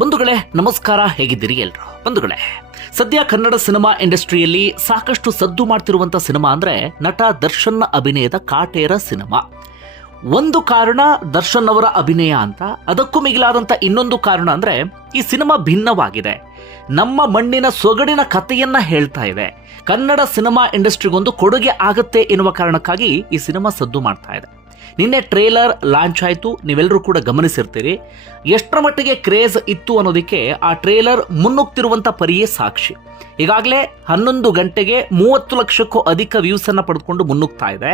ಬಂಧುಗಳೇ, ನಮಸ್ಕಾರ, ಹೇಗಿದ್ದೀರಿ ಎಲ್ರು? ಬಂಧುಗಳೇ, ಸದ್ಯ ಕನ್ನಡ ಸಿನಿಮಾ ಇಂಡಸ್ಟ್ರಿಯಲ್ಲಿ ಸಾಕಷ್ಟು ಸದ್ದು ಮಾಡ್ತಿರುವಂತ ಸಿನಿಮಾ ಅಂದ್ರೆ ನಟ ದರ್ಶನ್ ಅಭಿನಯದ ಕಾಟೇರ ಸಿನಿಮಾ. ಒಂದು ಕಾರಣ ದರ್ಶನ್ ಅವರ ಅಭಿನಯ ಅಂತ, ಅದಕ್ಕೂ ಮಿಗಿಲಾದಂತ ಇನ್ನೊಂದು ಕಾರಣ ಅಂದ್ರೆ ಈ ಸಿನಿಮಾ ಭಿನ್ನವಾಗಿದೆ. ನಮ್ಮ ಮಣ್ಣಿನ ಸೊಗಡಿನ ಕಥೆಯನ್ನ ಹೇಳ್ತಾ ಇದೆ. ಕನ್ನಡ ಸಿನಿಮಾ ಇಂಡಸ್ಟ್ರಿಗೊಂದು ಕೊಡುಗೆ ಆಗುತ್ತೆ ಎನ್ನುವ ಕಾರಣಕ್ಕಾಗಿ ಈ ಸಿನಿಮಾ ಸದ್ದು ಮಾಡ್ತಾ ಇದೆ. ನಿನ್ನೆ ಟ್ರೇಲರ್ ಲಾಂಚ್ ಆಯಿತು ನೀವೆಲ್ಲರೂ ಕೂಡ ಗಮನಿಸಿರ್ತೀರಿ. ಎಷ್ಟರ ಮಟ್ಟಿಗೆ ಕ್ರೇಜ್ ಇತ್ತು ಅನ್ನೋದಕ್ಕೆ ಆ ಟ್ರೇಲರ್ ಮುನ್ನುಗ್ತಿರುವಂಥ ಪರಿಯೇ ಸಾಕ್ಷಿ. ಈಗಾಗಲೇ ಹನ್ನೊಂದು ಗಂಟೆಗೆ ಮೂವತ್ತು ಲಕ್ಷಕ್ಕೂ ಅಧಿಕ ವ್ಯೂಸನ್ನು ಪಡೆದುಕೊಂಡು ಮುನ್ನುಗ್ತಾ ಇದೆ.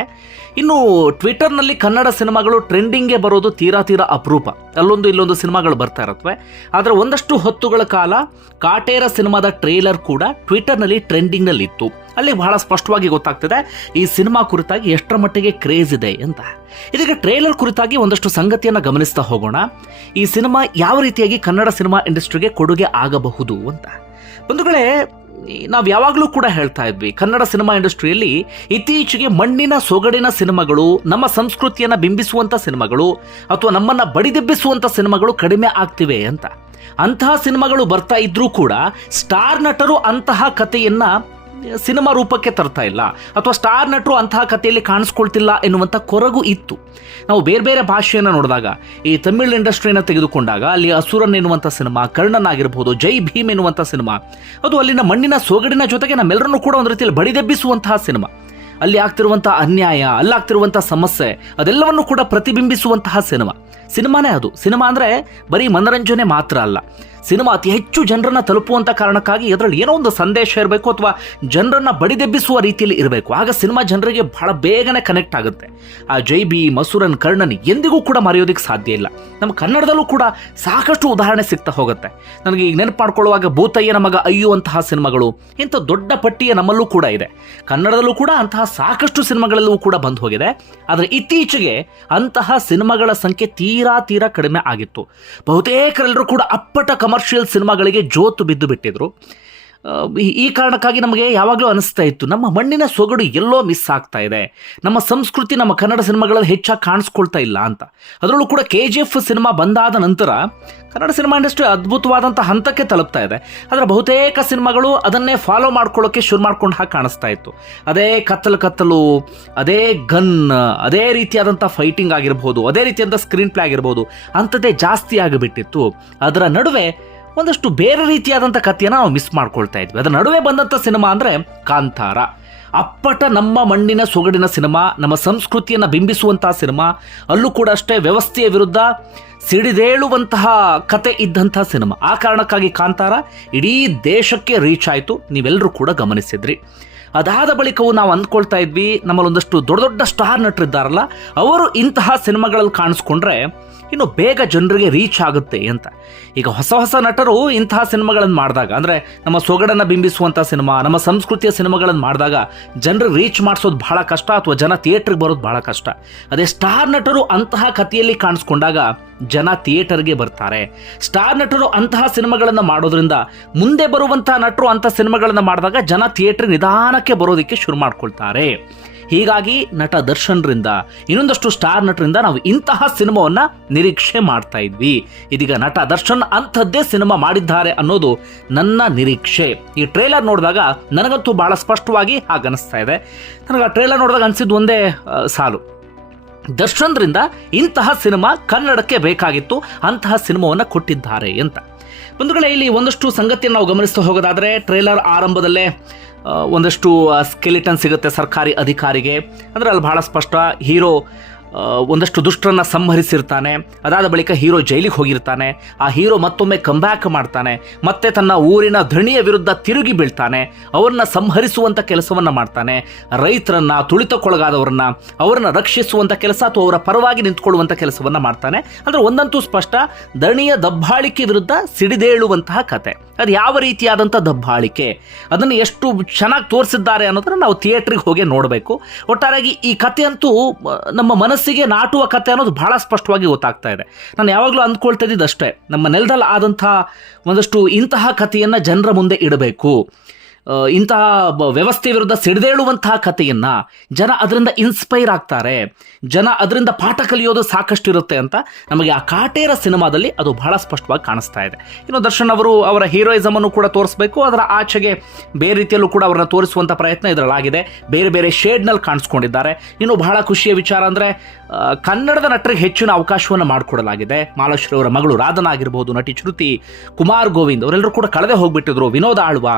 ಇನ್ನು ಟ್ವಿಟರ್ನಲ್ಲಿ ಕನ್ನಡ ಸಿನಿಮಾಗಳು ಟ್ರೆಂಡಿಂಗ್ಗೆ ಬರೋದು ತೀರಾ ತೀರಾ ಅಪರೂಪ. ಅಲ್ಲೊಂದು ಇಲ್ಲೊಂದು ಸಿನಿಮಾಗಳು ಬರ್ತಾ ಇರತ್ವೆ. ಆದರೆ ಒಂದಷ್ಟು ಹೊತ್ತುಗಳ ಕಾಲ ಕಾಟೇರ ಸಿನಿಮಾದ ಟ್ರೇಲರ್ ಕೂಡ ಟ್ವಿಟರ್ನಲ್ಲಿ ಟ್ರೆಂಡಿಂಗ್ನಲ್ಲಿ ಇತ್ತು ಅಲ್ಲಿ ಬಹಳ ಸ್ಪಷ್ಟವಾಗಿ ಗೊತ್ತಾಗ್ತದೆ, ಈ ಸಿನಿಮಾ ಕುರಿತಾಗಿ ಎಷ್ಟರ ಮಟ್ಟಿಗೆ ಕ್ರೇಜ್ ಇದೆ ಅಂತ. ಇದೀಗ ಟ್ರೇಲರ್ ಕುರಿತಾಗಿ ಒಂದಷ್ಟು ಸಂಗತಿಯನ್ನು ಗಮನಿಸ್ತಾ ಹೋಗೋಣ. ಈ ಸಿನಿಮಾ ಯಾವ ರೀತಿಯಾಗಿ ಕನ್ನಡ ಸಿನಿಮಾ ಇಂಡಸ್ಟ್ರಿಗೆ ಕೊಡುಗೆ ಆಗಬಹುದು ಅಂತ. ಬಂಧುಗಳೇ, ನಾವು ಯಾವಾಗಲೂ ಕೂಡ ಹೇಳ್ತಾ ಇದ್ವಿ, ಕನ್ನಡ ಸಿನಿಮಾ ಇಂಡಸ್ಟ್ರಿಯಲ್ಲಿ ಇತ್ತೀಚೆಗೆ ಮಣ್ಣಿನ ಸೊಗಡಿನ ಸಿನಿಮಾಗಳು, ನಮ್ಮ ಸಂಸ್ಕೃತಿಯನ್ನು ಬಿಂಬಿಸುವಂಥ ಸಿನಿಮಾಗಳು, ಅಥವಾ ನಮ್ಮನ್ನು ಬಡಿದೆಬ್ಬಿಸುವಂಥ ಸಿನಿಮಾಗಳು ಕಡಿಮೆ ಆಗ್ತಿವೆ ಅಂತ. ಅಂತಹ ಸಿನಿಮಾಗಳು ಬರ್ತಾ ಇದ್ರೂ ಕೂಡ, ಸ್ಟಾರ್ ನಟರು ಅಂತಹ ಕಥೆಯನ್ನ ಸಿನಿಮಾ ರೂಪಕ್ಕೆ ತರ್ತಾ ಇಲ್ಲ ಅಥವಾ ಸ್ಟಾರ್ ನಟರು ಅಂತಹ ಕಥೆಯಲ್ಲಿ ಕಾಣಿಸ್ಕೊಳ್ತಿಲ್ಲ ಎನ್ನುವಂಥ ಕೊರಗು ಇತ್ತು. ನಾವು ಬೇರೆ ಬೇರೆ ಭಾಷೆಯನ್ನು ನೋಡಿದಾಗ, ಈ ತಮಿಳ್ ಇಂಡಸ್ಟ್ರಿಯನ್ನು ತೆಗೆದುಕೊಂಡಾಗ ಅಲ್ಲಿ ಅಸುರನ್ ಎನ್ನುವಂಥ ಸಿನಿಮಾ, ಕರ್ಣನ್ ಆಗಿರ್ಬೋದು, ಜೈ ಭೀಮ್ ಎನ್ನುವಂಥ ಸಿನಿಮಾ, ಅದು ಅಲ್ಲಿನ ಮಣ್ಣಿನ ಸೊಗಡಿನ ಜೊತೆಗೆ ನಮ್ಮೆಲ್ಲರನ್ನೂ ಕೂಡ ಒಂದು ರೀತಿಯಲ್ಲಿ ಬಡಿದೆಬ್ಬಿಸುವಂತಹ ಸಿನಿಮಾ. ಅಲ್ಲಿ ಆಗ್ತಿರುವಂಥ ಅನ್ಯಾಯ ಅಲ್ಲಾಗ್ತಿರುವಂಥ ಸಮಸ್ಯೆ, ಅದೆಲ್ಲವನ್ನು ಕೂಡ ಪ್ರತಿಬಿಂಬಿಸುವಂತಹ ಸಿನಿಮಾ. ಸಿನಿಮಾನೇ ಅದು. ಸಿನಿಮಾ ಅಂದರೆ ಬರೀ ಮನರಂಜನೆ ಮಾತ್ರ ಅಲ್ಲ. ಸಿನಿಮಾ ಅತಿ ಹೆಚ್ಚು ಜನರನ್ನ ತಲುಪುವಂತ ಕಾರಣಕ್ಕಾಗಿ ಅದರಲ್ಲಿ ಏನೋ ಒಂದು ಸಂದೇಶ ಇರಬೇಕು ಅಥವಾ ಜನರನ್ನ ಬಡಿದೆಬ್ಬಿಸುವ ರೀತಿಯಲ್ಲಿ ಇರಬೇಕು. ಆಗ ಸಿನಿಮಾ ಜನರಿಗೆ ಬಹಳ ಬೇಗನೆ ಕನೆಕ್ಟ್ ಆಗುತ್ತೆ. ಆ ಜೈ ಬಿ, ಮಸೂರನ್, ಕರ್ಣನ್ ಎಂದಿಗೂ ಕೂಡ ಮರೆಯೋದಕ್ಕೆ ಸಾಧ್ಯ ಇಲ್ಲ. ನಮ್ಮ ಕನ್ನಡದಲ್ಲೂ ಕೂಡ ಸಾಕಷ್ಟು ಉದಾಹರಣೆ ಸಿಗ್ತಾ ಹೋಗುತ್ತೆ. ನನಗೆ ಈಗ ನೆನಪು ಮಾಡ್ಕೊಳ್ಳುವಾಗ ಭೂತಯ್ಯನ ಮಗ ಅಯ್ಯುವಂತಹ ಸಿನಿಮಾಗಳು, ಇಂಥ ದೊಡ್ಡ ಪಟ್ಟಿಯ ನಮ್ಮಲ್ಲೂ ಕೂಡ ಇದೆ. ಕನ್ನಡದಲ್ಲೂ ಕೂಡ ಅಂತಹ ಸಾಕಷ್ಟು ಸಿನಿಮಾಗಳಲ್ಲೂ ಕೂಡ ಬಂದು ಹೋಗಿದೆ. ಆದರೆ ಇತ್ತೀಚೆಗೆ ಅಂತಹ ಸಿನಿಮಾಗಳ ಸಂಖ್ಯೆ ತೀರಾ ತೀರಾ ಕಡಿಮೆ ಆಗಿತ್ತು. ಬಹುತೇಕರೆಲ್ಲರೂ ಕೂಡ ಅಪ್ಪಟ ಕಮರ್ಷಿಯಲ್ ಸಿನಿಮಾಗಳಿಗೆ ಜೋತು ಬಿದ್ದು ಬಿಟ್ಟಿದ್ರು. ಈ- ಕಾರಣಕ್ಕಾಗಿ ನಮಗೆ ಯಾವಾಗಲೂ ಅನಿಸ್ತಾ ಇತ್ತು, ನಮ್ಮ ಮಣ್ಣಿನ ಸೊಗಡು ಎಲ್ಲೋ ಮಿಸ್ ಆಗ್ತಾ ಇದೆ, ನಮ್ಮ ಸಂಸ್ಕೃತಿ, ನಮ್ಮ ಕನ್ನಡ ಸಿನಿಮಾಗಳಲ್ಲಿ ಹೆಚ್ಚಾಗಿ ಕಾಣಿಸ್ಕೊಳ್ತಾ ಇಲ್ಲ ಅಂತ. ಅದರಲ್ಲೂ ಕೂಡ ಕೆ ಜಿ ಎಫ್ ಸಿನಿಮಾ ಬಂದಾದ ನಂತರ ಕನ್ನಡ ಸಿನಿಮಾ ಇಂಡಸ್ಟ್ರಿ ಅದ್ಭುತವಾದಂಥ ಹಂತಕ್ಕೆ ತಲುಪ್ತಾ ಇದೆ. ಆದರೆ ಬಹುತೇಕ ಸಿನಿಮಾಗಳು ಅದನ್ನೇ ಫಾಲೋ ಮಾಡ್ಕೊಳ್ಳೋಕೆ ಶುರು ಮಾಡ್ಕೊಂಡು ಹಾಗೆ ಕಾಣಿಸ್ತಾ ಇತ್ತು. ಅದೇ ಕತ್ತಲು ಕತ್ತಲು, ಅದೇ ಗನ್ ಅದೇ ರೀತಿಯಾದಂಥ ಫೈಟಿಂಗ್ ಆಗಿರ್ಬೋದು, ಅದೇ ರೀತಿಯಾದಂಥ ಸ್ಕ್ರೀನ್ ಪ್ಲೇ ಆಗಿರ್ಬೋದು, ಅಂಥದ್ದೇ ಜಾಸ್ತಿ ಆಗಿಬಿಟ್ಟಿತ್ತು. ಅದರ ನಡುವೆ ಒಂದಷ್ಟು ಬೇರೆ ರೀತಿಯಾದಂಥ ಕಥೆಯನ್ನು ನಾವು ಮಿಸ್ ಮಾಡ್ಕೊಳ್ತಾ ಇದ್ವಿ. ಅದರ ನಡುವೆ ಬಂದಂಥ ಸಿನಿಮಾ ಅಂದರೆ ಕಾಂತಾರ. ಅಪ್ಪಟ ನಮ್ಮ ಮಣ್ಣಿನ ಸೊಗಡಿನ ಸಿನಿಮಾ, ನಮ್ಮ ಸಂಸ್ಕೃತಿಯನ್ನು ಬಿಂಬಿಸುವಂತಹ ಸಿನಿಮಾ, ಅಲ್ಲೂ ಕೂಡ ಅಷ್ಟೇ ವ್ಯವಸ್ಥೆಯ ವಿರುದ್ಧ ಸಿಡಿದೇಳುವಂತಹ ಕತೆ ಇದ್ದಂತಹ ಸಿನಿಮಾ. ಆ ಕಾರಣಕ್ಕಾಗಿ ಕಾಂತಾರ ಇಡೀ ದೇಶಕ್ಕೆ ರೀಚ್ ಆಯಿತು. ನೀವೆಲ್ಲರೂ ಕೂಡ ಗಮನಿಸಿದ್ರಿ. ಅದಾದ ಬಳಿಕವೂ ನಾವು ಅಂದ್ಕೊಳ್ತಾ ಇದ್ವಿ ನಮ್ಮಲ್ಲಿ ಒಂದಷ್ಟು ದೊಡ್ಡ ದೊಡ್ಡ ಸ್ಟಾರ್ ನಟರಿದ್ದಾರಲ್ಲ, ಅವರು ಇಂತಹ ಸಿನಿಮಾಗಳಲ್ಲಿ ಕಾಣಿಸ್ಕೊಂಡ್ರೆ ಇನ್ನು ಬೇಗ ಜನರಿಗೆ ರೀಚ್ ಆಗುತ್ತೆ ಅಂತ. ಈಗ ಹೊಸ ಹೊಸ ನಟರು ಇಂತಹ ಸಿನಿಮಾಗಳನ್ನು ಮಾಡಿದಾಗ, ಅಂದರೆ ನಮ್ಮ ಸೊಗಡನ್ನು ಬಿಂಬಿಸುವಂಥ ಸಿನಿಮಾ, ನಮ್ಮ ಸಂಸ್ಕೃತಿಯ ಸಿನಿಮಾಗಳನ್ನು ಮಾಡಿದಾಗ ಜನರು ರೀಚ್ ಮಾಡಿಸೋದು ಬಹಳ ಕಷ್ಟ ಅಥವಾ ಜನ ಥಿಯೇಟ್ರಿಗೆ ಬರೋದು ಬಹಳ ಕಷ್ಟ. ಅದೇ ಸ್ಟಾರ್ ನಟರು ಅಂತಹ ಕಥೆಯಲ್ಲಿ ಕಾಣಿಸ್ಕೊಂಡಾಗ ಜನ ಥಿಯೇಟರ್ಗೆ ಬರ್ತಾರೆ. ಸ್ಟಾರ್ ನಟರು ಅಂತಹ ಸಿನಿಮಾಗಳನ್ನು ಮಾಡೋದ್ರಿಂದ ಮುಂದೆ ಬರುವಂತಹ ನಟರು ಅಂತಹ ಸಿನಿಮಾಗಳನ್ನು ಮಾಡಿದಾಗ ಜನ ಥಿಯೇಟರ್ ನಿಧಾನಕ್ಕೆ ಬರೋದಕ್ಕೆ ಶುರು ಮಾಡ್ಕೊಳ್ತಾರೆ. ಹೀಗಾಗಿ ನಟ ದರ್ಶನ್ರಿಂದ, ಇನ್ನೊಂದಷ್ಟು ಸ್ಟಾರ್ ನಟರಿಂದ ನಾವು ಇಂತಹ ಸಿನಿಮಾವನ್ನ ನಿರೀಕ್ಷೆ ಮಾಡ್ತಾ ಇದ್ವಿ. ಇದೀಗ ನಟ ದರ್ಶನ್ ಅಂಥದ್ದೇ ಸಿನಿಮಾ ಮಾಡಿದ್ದಾರೆ ಅನ್ನೋದು ನನ್ನ ನಿರೀಕ್ಷೆ. ಈ ಟ್ರೇಲರ್ ನೋಡಿದಾಗ ನನಗಂತೂ ಬಹಳ ಸ್ಪಷ್ಟವಾಗಿ ಹಾಗನ್ನಿಸ್ತಾ ಇದೆ. ನನಗೆ ಆ ಟ್ರೇಲರ್ ನೋಡಿದಾಗ ಅನಿಸಿದ್ದು ಒಂದೇ ಸಾಲು. ದರ್ಶನ್ರಿಂದ ಇಂತಹ ಸಿನಿಮಾ ಕನ್ನಡಕ್ಕೆ ಬೇಕಾಗಿತ್ತು, ಅಂತಹ ಸಿನಿಮಾವನ್ನು ಕೊಟ್ಟಿದ್ದಾರೆ ಅಂತ. ಬಂಧುಗಳೇ, ಇಲ್ಲಿ ಒಂದಷ್ಟು ಸಂಗತಿಯನ್ನು ನಾವು ಗಮನಿಸ್ತಾ ಹೋಗೋದಾದರೆ, ಟ್ರೇಲರ್ ಆರಂಭದಲ್ಲೇ ಒಂದಷ್ಟು ಸ್ಕೆಲಿಟನ್ ಸಿಗುತ್ತೆ ಸರ್ಕಾರಿ ಅಧಿಕಾರಿಗೆ. ಅಂದರೆ ಅಲ್ಲಿ ಬಹಳ ಸ್ಪಷ್ಟ, ಹೀರೋ ಒಂದಷ್ಟು ದುಷ್ಟರನ್ನು ಸಂಹರಿಸಿರ್ತಾನೆ. ಅದಾದ ಬಳಿಕ ಹೀರೋ ಜೈಲಿಗೆ ಹೋಗಿರ್ತಾನೆ. ಆ ಹೀರೋ ಮತ್ತೊಮ್ಮೆ ಕಂಬ್ಯಾಕ್ ಮಾಡ್ತಾನೆ. ಮತ್ತೆ ತನ್ನ ಊರಿನ ಧಣಿಯ ವಿರುದ್ಧ ತಿರುಗಿ ಬೀಳ್ತಾನೆ. ಅವ್ರನ್ನ ಸಂಹರಿಸುವಂಥ ಕೆಲಸವನ್ನು ಮಾಡ್ತಾನೆ. ರೈತರನ್ನು, ತುಳಿತಕ್ಕೊಳಗಾದವರನ್ನ, ಅವರನ್ನು ರಕ್ಷಿಸುವಂಥ ಕೆಲಸ ಅಥವಾ ಅವರ ಪರವಾಗಿ ನಿಂತ್ಕೊಳ್ಳುವಂಥ ಕೆಲಸವನ್ನು ಮಾಡ್ತಾನೆ. ಅಂದರೆ ಒಂದಂತೂ ಸ್ಪಷ್ಟ, ಧಣಿಯ ದಬ್ಬಾಳಿಕೆ ವಿರುದ್ಧ ಸಿಡಿದೇಳುವಂತಹ ಕತೆ. ಅದು ಯಾವ ರೀತಿಯಾದಂಥ ದಬ್ಬಾಳಿಕೆ? ಅದನ್ನು ಎಷ್ಟು ಚೆನ್ನಾಗಿ ತೋರಿಸಿದ್ದಾರೆ ಅನ್ನೋದನ್ನ ನಾವು ಥಿಯೇಟ್ರಿಗೆ ಹೋಗಿ ನೋಡಬೇಕು. ಒಟ್ಟಾರೆಯಾಗಿ ಈ ಕತೆ ಅಂತೂ, ನಮ್ಮ ಮನಸ್ಸಿಗೆ ನಾಟುವ ಕತೆ ಅನ್ನೋದು ಬಹಳ ಸ್ಪಷ್ಟವಾಗಿ ಗೊತ್ತಾಗ್ತಾ ಇದೆ. ನಾನು ಯಾವಾಗಲೂ ಅಂದ್ಕೊಳ್ತಾ ಇದ್ದಿದ್ದಷ್ಟೇ ನಮ್ಮ ನೆಲದಲ್ಲಿ ಆದಂಥ ಒಂದಷ್ಟು ಇಂತಹ ಕಥೆಯನ್ನು ಜನರ ಮುಂದೆ ಇಡಬೇಕು. ಇಂತಹ ವ್ಯವಸ್ಥೆ ವಿರುದ್ಧ ಸಿಡಿದೇಳುವಂತಹ ಕಥೆಯನ್ನು ಜನ ಅದರಿಂದ ಇನ್ಸ್ಪೈರ್ ಆಗ್ತಾರೆ. ಜನ ಅದರಿಂದ ಪಾಠ ಕಲಿಯೋದು ಸಾಕಷ್ಟು ಇರುತ್ತೆ ಅಂತ ನಮಗೆ ಆ ಕಾಟೇರ ಸಿನಿಮಾದಲ್ಲಿ ಅದು ಬಹಳ ಸ್ಪಷ್ಟವಾಗಿ ಕಾಣಿಸ್ತಾ ಇದೆ. ಇನ್ನು ದರ್ಶನ್ ಅವರು ಅವರ ಹೀರೋಯಿಸಮ್ ಅನ್ನು ಕೂಡ ತೋರಿಸಬೇಕು. ಅದರ ಆಚೆಗೆ ಬೇರೆ ರೀತಿಯಲ್ಲೂ ಕೂಡ ಅವರನ್ನ ತೋರಿಸುವಂತ ಪ್ರಯತ್ನ ಇದರಲ್ಲಾಗಿದೆ. ಬೇರೆ ಬೇರೆ ಶೇಡ್ನಲ್ಲಿ ಕಾಣಿಸ್ಕೊಂಡಿದ್ದಾರೆ. ಇನ್ನು ಬಹಳ ಖುಷಿಯ ವಿಚಾರ ಅಂದ್ರೆ ಕನ್ನಡದ ನಟರಿಗೆ ಹೆಚ್ಚಿನ ಅವಕಾಶವನ್ನು ಮಾಡಿಕೊಡಲಾಗಿದೆ. ಮಾಲಾಶ್ರೀ ಅವರ ಮಗಳು ರಾಧನ ಆಗಿರ್ಬೋದು, ನಟಿ ಶ್ರುತಿ ಕುಮಾರ್ ಗೋವಿಂದ್ ಅವರೆಲ್ಲರೂ ಕೂಡ ಕಳೆದೇ ಹೋಗ್ಬಿಟ್ಟಿದ್ರು. ವಿನೋದ ಆಳ್ವ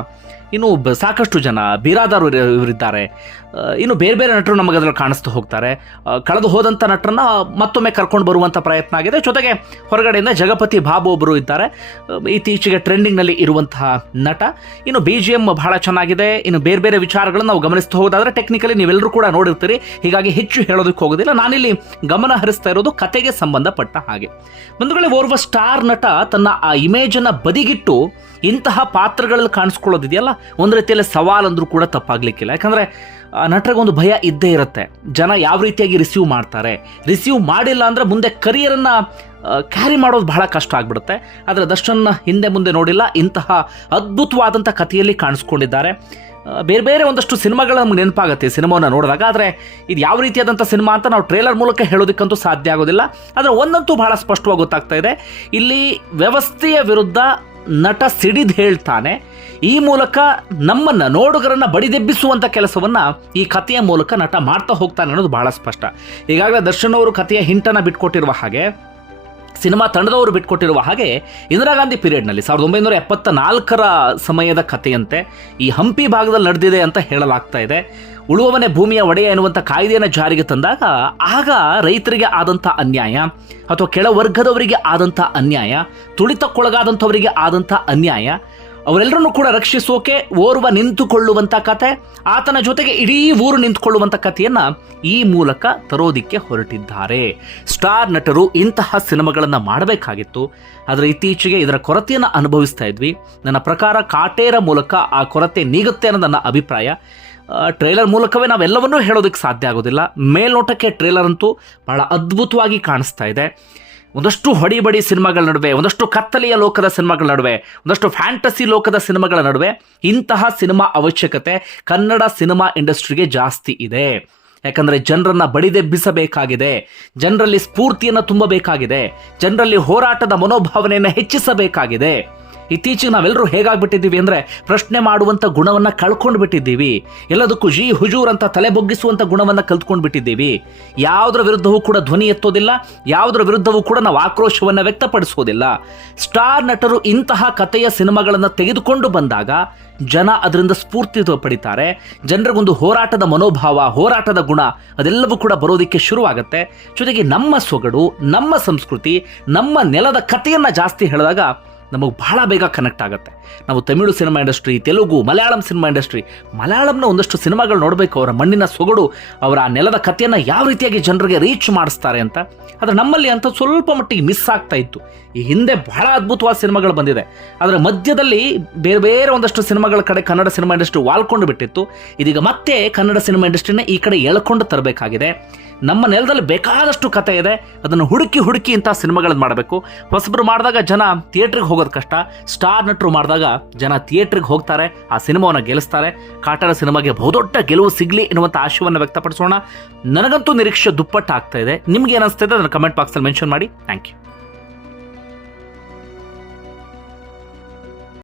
ಇನ್ನು ಸಾಕಷ್ಟು ಜನ ಬಿರಾದಾರು ಇವ್ರು- ಇವರಿದ್ದಾರೆ. ಇನ್ನು ಬೇರೆ ಬೇರೆ ನಟರು ನಮಗೆ ಅದರಲ್ಲಿ ಕಾಣಿಸ್ತಾ ಹೋಗ್ತಾರೆ. ಕಳೆದು ಹೋದಂಥ ನಟರನ್ನ ಮತ್ತೊಮ್ಮೆ ಕರ್ಕೊಂಡು ಬರುವಂಥ ಪ್ರಯತ್ನ ಆಗಿದೆ. ಜೊತೆಗೆ ಹೊರಗಡೆಯಿಂದ ಜಗಪತಿ ಬಾಬು ಒಬ್ಬರು ಇದ್ದಾರೆ. ಇತ್ತೀಚೆಗೆ ಟ್ರೆಂಡಿಂಗ್ನಲ್ಲಿ ಇರುವಂತಹ ನಟ. ಇನ್ನು ಬಿ ಜಿ ಎಂ ಬಹಳ ಚೆನ್ನಾಗಿದೆ. ಇನ್ನು ಬೇರೆ ಬೇರೆ ವಿಚಾರಗಳನ್ನು ನಾವು ಗಮನಿಸ್ತಾ ಹೋಗೋದಾದರೆ ಟೆಕ್ನಿಕಲಿ ನೀವೆಲ್ಲರೂ ಕೂಡ ನೋಡಿರ್ತೀರಿ. ಹೀಗಾಗಿ ಹೆಚ್ಚು ಹೇಳೋದಕ್ಕೆ ಹೋಗೋದಿಲ್ಲ. ನಾನಿಲ್ಲಿ ಗಮನ ಹರಿಸ್ತಾ ಇರೋದು ಕತೆಗೆ ಸಂಬಂಧಪಟ್ಟ ಹಾಗೆ. ಬಂಧುಗಳೇ, ಓರ್ವ ಸ್ಟಾರ್ ನಟ ತನ್ನ ಆ ಇಮೇಜನ್ನು ಬದಿಗಿಟ್ಟು ಇಂತಹ ಪಾತ್ರಗಳಲ್ಲಿ ಕಾಣಿಸ್ಕೊಳ್ಳೋದಿದೆಯಲ್ಲ? ಒಂದು ರೀತಿಯಲ್ಲಿ ಸವಾಲ್ ಅಂದರೂ ಕೂಡ ತಪ್ಪಾಗ್ಲಿಕ್ಕಿಲ್ಲ. ಯಾಕಂದರೆ ನಟರಿಗೊಂದು ಭಯ ಇದ್ದೇ ಇರುತ್ತೆ. ಜನ ಯಾವ ರೀತಿಯಾಗಿ ರಿಸೀವ್ ಮಾಡ್ತಾರೆ? ರಿಸೀವ್ ಮಾಡಿಲ್ಲ ಅಂದರೆ ಮುಂದೆ ಕರಿಯರನ್ನು ಕ್ಯಾರಿ ಮಾಡೋದು ಬಹಳ ಕಷ್ಟ ಆಗ್ಬಿಡುತ್ತೆ. ಆದರೆ ದರ್ಶನ್ ಹಿಂದೆ ಮುಂದೆ ನೋಡಿಲ್ಲ. ಇಂತಹ ಅದ್ಭುತವಾದಂಥ ಕಥೆಯಲ್ಲಿ ಕಾಣಿಸ್ಕೊಂಡಿದ್ದಾರೆ. ಬೇರೆ ಬೇರೆ ಒಂದಷ್ಟು ಸಿನಿಮಾಗಳು ನಮ್ಗೆ ನೆನಪಾಗುತ್ತೆ ಸಿನಿಮಾವನ್ನು ನೋಡಿದಾಗ. ಆದರೆ ಇದು ಯಾವ ರೀತಿಯಾದಂಥ ಸಿನಿಮಾ ಅಂತ ನಾವು ಟ್ರೇಲರ್ ಮೂಲಕ ಹೇಳೋದಕ್ಕಂತೂ ಸಾಧ್ಯ ಆಗೋದಿಲ್ಲ. ಆದರೆ ಒಂದಂತೂ ಬಹಳ ಸ್ಪಷ್ಟವಾಗಿ ಗೊತ್ತಾಗ್ತಾ ಇದೆ. ಇಲ್ಲಿ ವ್ಯವಸ್ಥೆಯ ವಿರುದ್ಧ ನಟ ಸಿಡಿದು ಹೇಳ್ತಾನೆ. ಈ ಮೂಲಕ ನಮ್ಮನ್ನ ನೋಡುಗರನ್ನ ಬಡಿದೆಬ್ಬಿಸುವಂತ ಕೆಲಸವನ್ನ ಈ ಕಥೆಯ ಮೂಲಕ ನಟ ಮಾಡ್ತಾ ಹೋಗ್ತಾನೆ ಅನ್ನೋದು ಬಹಳ ಸ್ಪಷ್ಟ. ಈಗಾಗಲೇ ದರ್ಶನ್ ಅವರು ಕಥೆಯ ಹಿಂಟನ್ನ ಬಿಟ್ಕೊಟ್ಟಿರುವ ಹಾಗೆ, ಸಿನಿಮಾ ತಂಡದವರು ಬಿಟ್ಕೊಟ್ಟಿರುವ ಹಾಗೆ ಇಂದಿರಾ ಗಾಂಧಿ ಪೀರಿಯಡ್ನಲ್ಲಿ ಸಾವಿರದ ಒಂಬೈನೂರ ಎಪ್ಪತ್ತ ನಾಲ್ಕರ ಸಮಯದ ಕಥೆಯಂತೆ ಈ ಹಂಪಿ ಭಾಗದಲ್ಲಿ ನಡೆದಿದೆ ಅಂತ ಹೇಳಲಾಗ್ತಾ ಇದೆ. ಉಳುವವನೇ ಭೂಮಿಯ ಒಡೆಯ ಎನ್ನುವಂಥ ಕಾಯ್ದೆಯನ್ನು ಜಾರಿಗೆ ತಂದಾಗ ಆಗ ರೈತರಿಗೆ ಆದಂಥ ಅನ್ಯಾಯ ಅಥವಾ ಕೆಳವರ್ಗದವರಿಗೆ ಆದಂಥ ಅನ್ಯಾಯ ತುಳಿತಕ್ಕೊಳಗಾದಂಥವರಿಗೆ ಆದಂಥ ಅನ್ಯಾಯ ಅವರೆಲ್ಲರನ್ನು ಕೂಡ ರಕ್ಷಿಸೋಕೆ ಓರ್ವ ನಿಂತುಕೊಳ್ಳುವಂಥ ಕತೆ, ಆತನ ಜೊತೆಗೆ ಇಡೀ ಊರು ನಿಂತುಕೊಳ್ಳುವಂಥ ಕಥೆಯನ್ನ ಈ ಮೂಲಕ ತರೋದಿಕ್ಕೆ ಹೊರಟಿದ್ದಾರೆ. ಸ್ಟಾರ್ ನಟರು ಇಂತಹ ಸಿನಿಮಾಗಳನ್ನು ಮಾಡಬೇಕಾಗಿತ್ತು. ಆದರೆ ಇತ್ತೀಚೆಗೆ ಇದರ ಕೊರತೆಯನ್ನು ಅನುಭವಿಸ್ತಾ ಇದ್ವಿ. ನನ್ನ ಪ್ರಕಾರ ಕಾಟೇರ ಮೂಲಕ ಆ ಕೊರತೆ ನೀಗುತ್ತೆ ಅನ್ನೋ ನನ್ನ ಅಭಿಪ್ರಾಯ. ಟ್ರೇಲರ್ ಮೂಲಕವೇ ನಾವೆಲ್ಲವನ್ನೂ ಹೇಳೋದಕ್ಕೆ ಸಾಧ್ಯ ಆಗೋದಿಲ್ಲ. ಮೇಲ್ನೋಟಕ್ಕೆ ಟ್ರೇಲರ್ ಅಂತೂ ಬಹಳ ಅದ್ಭುತವಾಗಿ ಕಾಣಿಸ್ತಾ ಇದೆ. ಒಂದಷ್ಟು ಹೊಡಿಬಡಿ ಸಿನಿಮಾಗಳ ನಡುವೆ, ಒಂದಷ್ಟು ಕತ್ತಲೆಯ ಲೋಕದ ಸಿನಿಮಾಗಳ ನಡುವೆ, ಒಂದಷ್ಟು ಫ್ಯಾಂಟಸಿ ಲೋಕದ ಸಿನಿಮಾಗಳ ನಡುವೆ ಇಂತಹ ಸಿನಿಮಾ ಅವಶ್ಯಕತೆ ಕನ್ನಡ ಸಿನಿಮಾ ಇಂಡಸ್ಟ್ರಿಗೆ ಜಾಸ್ತಿ ಇದೆ. ಯಾಕಂದರೆ ಜನರನ್ನು ಬಡಿದೆಬ್ಬಿಸಬೇಕಾಗಿದೆ ಜನರಲ್ಲಿ ಸ್ಫೂರ್ತಿಯನ್ನು ತುಂಬಬೇಕಾಗಿದೆ, ಜನರಲ್ಲಿ ಹೋರಾಟದ ಮನೋಭಾವನೆಯನ್ನು ಹೆಚ್ಚಿಸಬೇಕಾಗಿದೆ. ಇತ್ತೀಚೆಗೆ ನಾವೆಲ್ಲರೂ ಹೇಗಾಗ್ಬಿಟ್ಟಿದ್ದೀವಿ ಅಂದರೆ ಪ್ರಶ್ನೆ ಮಾಡುವಂಥ ಗುಣವನ್ನು ಕಳ್ಕೊಂಡು ಬಿಟ್ಟಿದ್ದೀವಿ. ಎಲ್ಲದಕ್ಕೂ ಜಿ ಹುಜೂರ್ ಅಂತ ತಲೆ ಬೊಗ್ಗಿಸುವಂಥ ಗುಣವನ್ನು ಕಲ್ತ್ಕೊಂಡು ಬಿಟ್ಟಿದ್ದೀವಿ. ಯಾವುದರ ವಿರುದ್ಧವೂ ಕೂಡ ಧ್ವನಿ ಎತ್ತೋದಿಲ್ಲ, ಯಾವುದರ ವಿರುದ್ಧವೂ ಕೂಡ ನಾವು ಆಕ್ರೋಶವನ್ನು ವ್ಯಕ್ತಪಡಿಸೋದಿಲ್ಲ. ಸ್ಟಾರ್ ನಟರು ಇಂತಹ ಕಥೆಯ ಸಿನಿಮಾಗಳನ್ನು ತೆಗೆದುಕೊಂಡು ಬಂದಾಗ ಜನ ಅದರಿಂದ ಸ್ಫೂರ್ತಿ ಪಡಿತಾರೆ ಜನರಿಗೊಂದು ಹೋರಾಟದ ಮನೋಭಾವ, ಹೋರಾಟದ ಗುಣ, ಅದೆಲ್ಲವೂ ಕೂಡ ಬರೋದಕ್ಕೆ ಶುರುವಾಗುತ್ತೆ. ಜೊತೆಗೆ ನಮ್ಮ ಸೊಗಡು, ನಮ್ಮ ಸಂಸ್ಕೃತಿ, ನಮ್ಮ ನೆಲದ ಕಥೆಯನ್ನು ಜಾಸ್ತಿ ಹೇಳಿದಾಗ ನಮಗೆ ಬಹಳ ಬೇಗ ಕನೆಕ್ಟ್ ಆಗುತ್ತೆ. ನಾವು Tamil cinema industry Telugu, Malayalam cinema industry ಮಲಯಾಳಂನ ಒಂದಷ್ಟು ಸಿನಿಮಾಗಳು ನೋಡಬೇಕು. ಅವರ ಮಣ್ಣಿನ ಸೊಗಡು, ಅವರ ಆ ನೆಲದ ಕಥೆಯನ್ನು ಯಾವ ರೀತಿಯಾಗಿ ಜನರಿಗೆ ರೀಚ್ ಮಾಡಿಸ್ತಾರೆ ಅಂತ. ಆದರೆ ನಮ್ಮಲ್ಲಿ ಅಂತ ಸ್ವಲ್ಪ ಮಟ್ಟಿಗೆ ಮಿಸ್ ಆಗ್ತಾ ಇತ್ತು. ಈ ಹಿಂದೆ ಬಹಳ ಅದ್ಭುತವಾದ ಸಿನಿಮಾಗಳು ಬಂದಿದೆ. ಅದರ ಮಧ್ಯದಲ್ಲಿ ಬೇರೆ ಬೇರೆ ಒಂದಷ್ಟು ಸಿನಿಮಾಗಳ ಕಡೆ ಕನ್ನಡ ಸಿನಿಮಾ ಇಂಡಸ್ಟ್ರಿ ವಾಲ್ಕೊಂಡು ಬಿಟ್ಟಿತ್ತು. ಇದೀಗ ಮತ್ತೆ ಕನ್ನಡ ಸಿನಿಮಾ ಇಂಡಸ್ಟ್ರಿನ ಈ ಕಡೆ ಎಳ್ಕೊಂಡು ತರಬೇಕಾಗಿದೆ. ನಮ್ಮ ನೆಲದಲ್ಲಿ ಬೇಕಾದಷ್ಟು ಕತೆ ಇದೆ. ಅದನ್ನು ಹುಡುಕಿ ಹುಡುಕಿ ಇಂಥ ಸಿನಿಮಾಗಳನ್ನು ಮಾಡಬೇಕು. ಹೊಸಬ್ರು ಮಾಡಿದಾಗ ಜನ ಥಿಯೇಟ್ರಿಗೆ ಹೋಗೋದು ಕಷ್ಟ. ಸ್ಟಾರ್ ನಟರು ಮಾಡಿದಾಗ ಜನ ಥಿಯೇಟ್ರಿಗೆ ಹೋಗ್ತಾರೆ, ಆ ಸಿನಿಮಾವನ್ನು ಗೆಲ್ಲಿಸ್ತಾರೆ. ಕಾಟರ ಸಿನಿಮಾಗೆ ಬಹುದೊಡ್ಡ ಗೆಲುವು ಸಿಗಲಿ ಎನ್ನುವಂಥ ಆಶಯವನ್ನು ವ್ಯಕ್ತಪಡಿಸೋಣ. ನನಗಂತೂ ನಿರೀಕ್ಷೆ ದುಪ್ಪಟ್ಟು ಆಗ್ತಾ ಇದೆ. ನಿಮ್ಗೆ ಏನಿಸ್ತಾ ಇದೆ ಅದನ್ನು ಕಮೆಂಟ್ ಬಾಕ್ಸಲ್ಲಿ ಮೆನ್ಷನ್ ಮಾಡಿ. Thank you